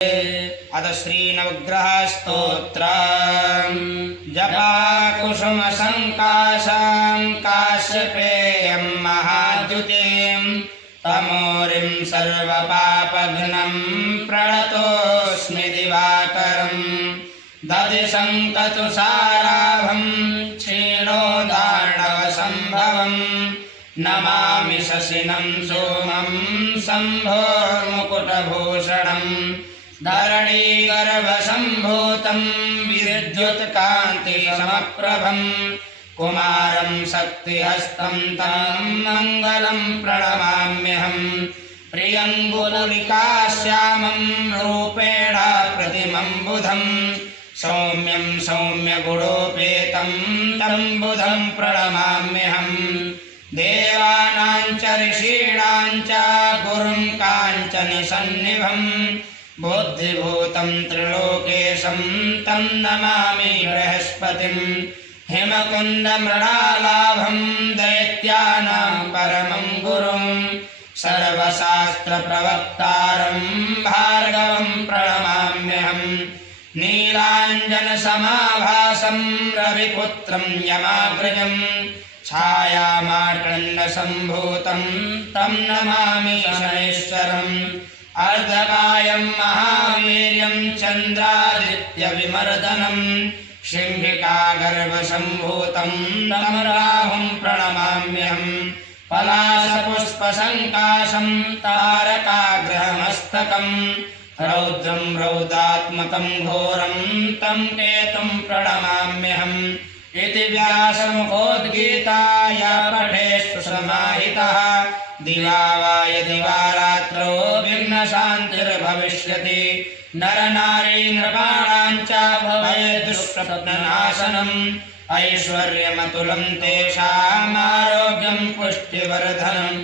अथ श्रीनवग्रहस्तोत्रम् जपाकुसुमसङ्काशां काश्यपेयं महाद्युतिं तमोरिं सर्वपापघ्नं प्रणतोऽस्मि दिवाकरम् दधिशङ्कतुषाराभं क्षीणोदार्णवसम्भवम् नमामि शशिनं सोमं शम्भोर्मुकुटभूषणम् धरणीगर्भसम्भूतं विद्युत्कान्तिसमप्रभं कुमारं शक्तिहस्तं तं मङ्गलं प्रणमाम्यहम् प्रियङ्गुलिकाश्यामं रूपेण प्रतिमं बुधं सौम्यं सौम्यगुणोपेतं तं बुधं प्रणमाम्यहम् देवानां च ऋषीणां च गुरुं काञ्चनसन्निभं बुद्धिभूतं त्रिलोकेशं तं नमामि बृहस्पतिं हिमकुन्दमृणालाभं दैत्यानां परमं गुरुं सर्वशास्त्रप्रवक्तारं भार्गवं प्रणमाम्यहम् नीलाञ्जनसमाभासं रविपुत्रं यमाग्रजं छायामार्कण्डसम्भूतं तं नमामि शनैश्वरम् अर्धकायं महावीर्यं चन्द्रादित्यविमर्दनं शिंहिकागर्भसम्भूतं तं राहुं प्रणमाम्यहम् पलाशपुष्पसङ्काशं तारकाग्रहमस्तकं रौद्रं रौद्रात्मकं घोरं तं केतुं प्रणमाम्यहम् इति व्यासमुखोद्गीताय पठेषु समाहितः दिवा वा यदि वा रात्रौ विघ्नशान्तिर्भविष्यति नरनारी नृपाणां च भवेद्दुष्टस्वप्ननाशनम् ऐश्वर्यमतुलं तेषामारोग्यं पुष्टिवर्धनम्